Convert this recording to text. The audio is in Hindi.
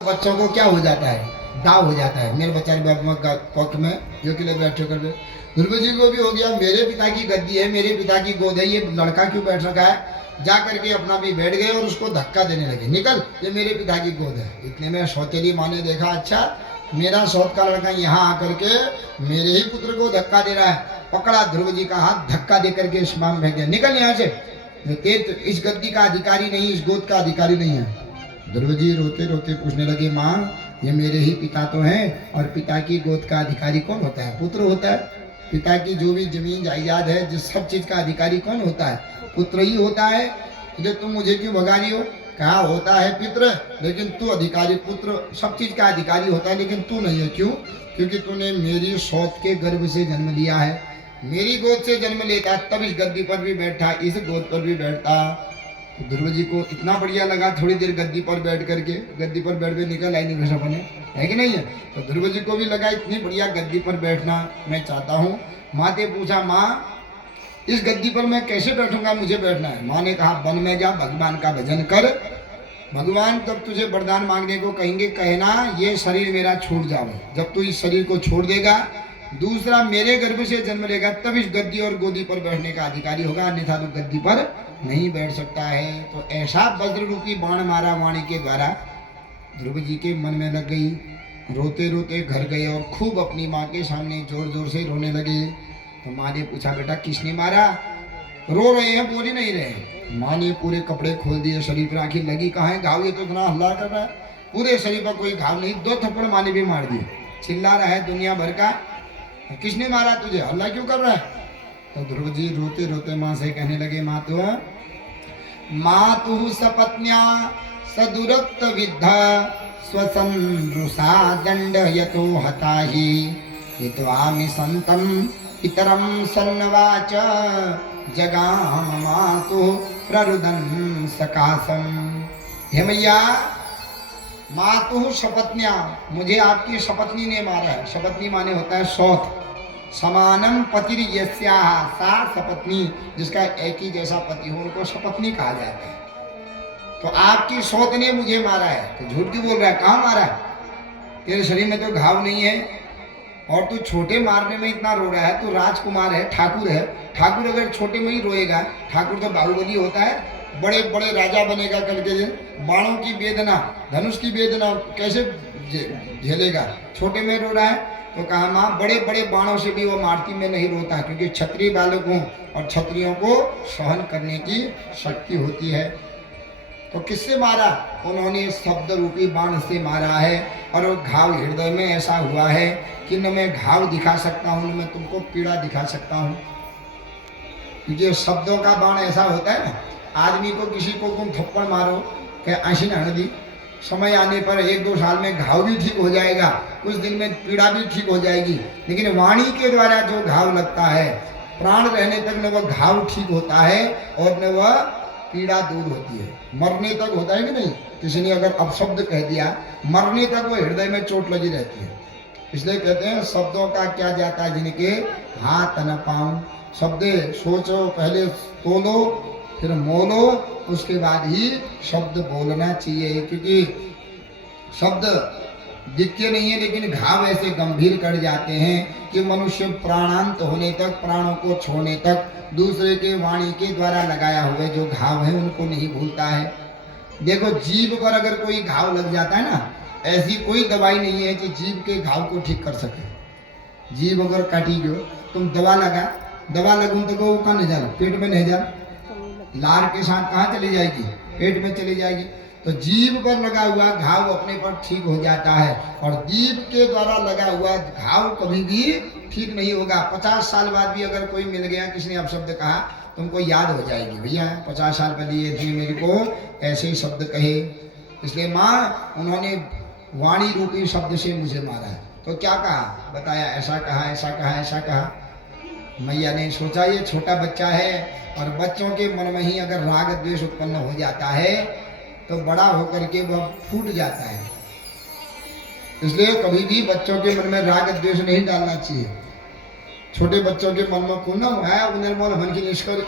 बच्चों को क्या हो जाता है, दाव हो जाता है। मेरे बच्चा कक्ष में जो के लिए बैठे कर ध्रुव जी को भी हो गया, मेरे पिता की गद्दी है, मेरे पिता की गोद है, ये लड़का क्यों बैठ रखा है। जा करके अपना भी बैठ गए और उसको धक्का देने लगे, निकल, ये मेरे पिता की गोद है। इतने में सौतेली माँ ने देखा, अच्छा मेरा सौत का लड़का यहाँ आकर के मेरे ही पुत्र को धक्का दे रहा है। पकड़ा ध्रुव जी का हाथ, धक्का दे करके इस मां में फेंक दिया, निकल यहाँ से, इस गद्दी का अधिकारी नहीं, इस गोद का अधिकारी नहीं है। ध्रुव जी रोते रोते पूछने लगे, माँ ये मेरे ही पिता तो हैं, और पिता की गोद का अधिकारी कौन होता है? पुत्र होता है। पिता की जो भी जमीन जायदाद है, जिस सब चीज का अधिकारी कौन होता है? पुत्र ही होता है। जो तुम मुझे क्यों भगा रही हो? कहा होता है पित्र, लेकिन तू अधिकारी, पुत्र सब चीज का अधिकारी होता है, लेकिन तू नहीं है। क्यों? क्योंकि तूने मेरी सौत के गर्भ से जन्म लिया है, मेरी गोद से जन्म लेता तब इस गद्दी पर भी बैठा, इस गोद पर भी बैठता। तो ध्रुव जी को इतना बढ़िया लगा, थोड़ी देर गद्दी पर बैठ करके, गद्दी पर बैठ के निकल आई निवेश बने, है कि नहीं है। तो ध्रुव जी को भी लगा इतनी बढ़िया गद्दी पर बैठना मैं चाहता हूँ। माँ ने पूछा, माँ इस गद्दी पर मैं कैसे बैठूंगा, मुझे बैठना है। माँ ने कहा, वन में जा, भगवान का भजन कर, भगवान तब तुझे वरदान मांगने को कहेंगे, कहना ये शरीर मेरा छूट जावे। जब तू इस शरीर को छोड़ देगा, दूसरा मेरे गर्भ से जन्म लेगा, तब इस गद्दी और गोदी पर बैठने का अधिकारी होगा, अन्यथा तो गद्दी पर नहीं बैठ सकता है। तो ऐसा वज्र रूपी बाण मारा वाणी के द्वारा। ध्रुव जी के मन में लग गई, रोते रोते घर गए और खूब अपनी माँ के सामने जोर जोर से रोने लगे। तो माँ ने पूछा, बेटा किसने मारा? रो रहे हैं, बोल ही नहीं रहे। माँ ने पूरे कपड़े खोल दिए, शरीर पर आखिर लगी कहाँ है घाव, ये तो इतना हल्ला कर रहा है, पूरे शरीर पर कोई घाव नहीं। 2 थप्पड़ माँ ने भी मार दिए, चिल्ला रहा है दुनिया भर का, किसने मारा तुझे, हल्ला क्यों कर रहा है? तो ध्रुव जी रोते रोते माँ से कहने लगे, मातु सपत्न्या सदुरक्त विद्धा स्वसंरुषा दंड यतो हताहि हित्वामि संतम पितरम सन्नवाच जगाम मातु प्ररुदन सकासम। हे मैया, मातु सपत्न्या, मुझे आपकी सपत्नी ने मारा है। सपत्नी माने होता है सौत। समानम पतिर यस्याः सा सपत्नी, जिसका एक ही जैसा पति हो उनको सपत्नी कहा जाता है। तो आपकी सौत ने मुझे मारा है। तो झूठ क्यों बोल रहा है? कहाँ मारा है? तेरे शरीर में तो घाव नहीं है, और तू छोटे मारने में इतना रो रहा है। तू राजकुमार है, ठाकुर है, ठाकुर अगर छोटे में ही रोएगा, ठाकुर तो बाहुबली होता है, बड़े बड़े राजा बनेगा कल के दिन। बाणों की वेदना, धनुष की वेदना कैसे झेलेगा? छोटे में रो रहा है। तो कहा, माँ बड़े बड़े बाणों से भी वो मारती में नहीं रोता, क्योंकि क्षत्रिय बालक हूँ और क्षत्रियों को सहन करने की शक्ति होती है। तो किससे मारा? उन्होंने शब्द रूपी बाण से मारा है। और वो घाव हृदय में ऐसा हुआ है कि न मैं घाव दिखा सकता हूँ, न मैं तुमको पीड़ा दिखा सकता हूँ। क्योंकि शब्दों का बाण ऐसा होता है ना, आदमी को किसी को तुम थप्पड़ मारो, क्या आशी ना दी, समय आने पर 1-2 साल में घाव भी ठीक हो जाएगा, कुछ दिन में पीड़ा भी ठीक हो जाएगी। लेकिन वाणी के द्वारा जो घाव लगता है, प्राण रहने तक न वह घाव ठीक होता है और न वह पीड़ा दूर होती है। मरने तक होता है कि नहीं? किसी ने अगर अपशब्द कह दिया, मरने तक वह हृदय में चोट लगी रहती है। इसलिए कहते हैं, शब्दों का क्या जाता है जिनके हाथ न पाऊं। शब्द सोचो, पहले तोलो, फिर मोलो, उसके बाद ही शब्द बोलना चाहिए। क्योंकि शब्द दिखते नहीं है, लेकिन घाव ऐसे गंभीर कर जाते हैं कि मनुष्य प्राणांत होने तक, प्राणों को छोड़ने तक, दूसरे के वाणी के द्वारा लगाया हुए जो घाव है उनको नहीं भूलता है। देखो, जीभ पर अगर कोई घाव लग जाता है ना, ऐसी कोई दवाई नहीं है कि जीभ के घाव को ठीक कर सके। जीभ अगर काटी गयो, तुम दवा लगूं तो वो कहाँ नहीं जा, पेट में नहीं जा, लार के साथ कहाँ चली जाएगी? पेट में चली जाएगी। तो जीभ पर लगा हुआ घाव अपने पर ठीक हो जाता है, और जीभ के द्वारा लगा हुआ घाव कभी भी ठीक नहीं होगा। 50 साल बाद भी अगर कोई मिल गया, किसी ने अपशब्द कहा, तुमको याद हो जाएगी, भैया 50 साल पहले ये थे मेरे को ऐसे शब्द कहे। इसलिए माँ, उन्होंने वाणी रूपी शब्द से मुझे मारा है। तो क्या कहा? बताया, ऐसा कहा, ऐसा कहा, ऐसा कहा। मैया ने सोचा ये छोटा बच्चा है, और बच्चों के मन में ही अगर राग द्वेष उत्पन्न हो जाता है तो बड़ा होकर के वह फूट जाता है। इसलिए कभी भी बच्चों के मन में राग द्वेष नहीं डालना चाहिए। छोटे बच्चों के मन में कुन है, उन्हें मन की निष्कर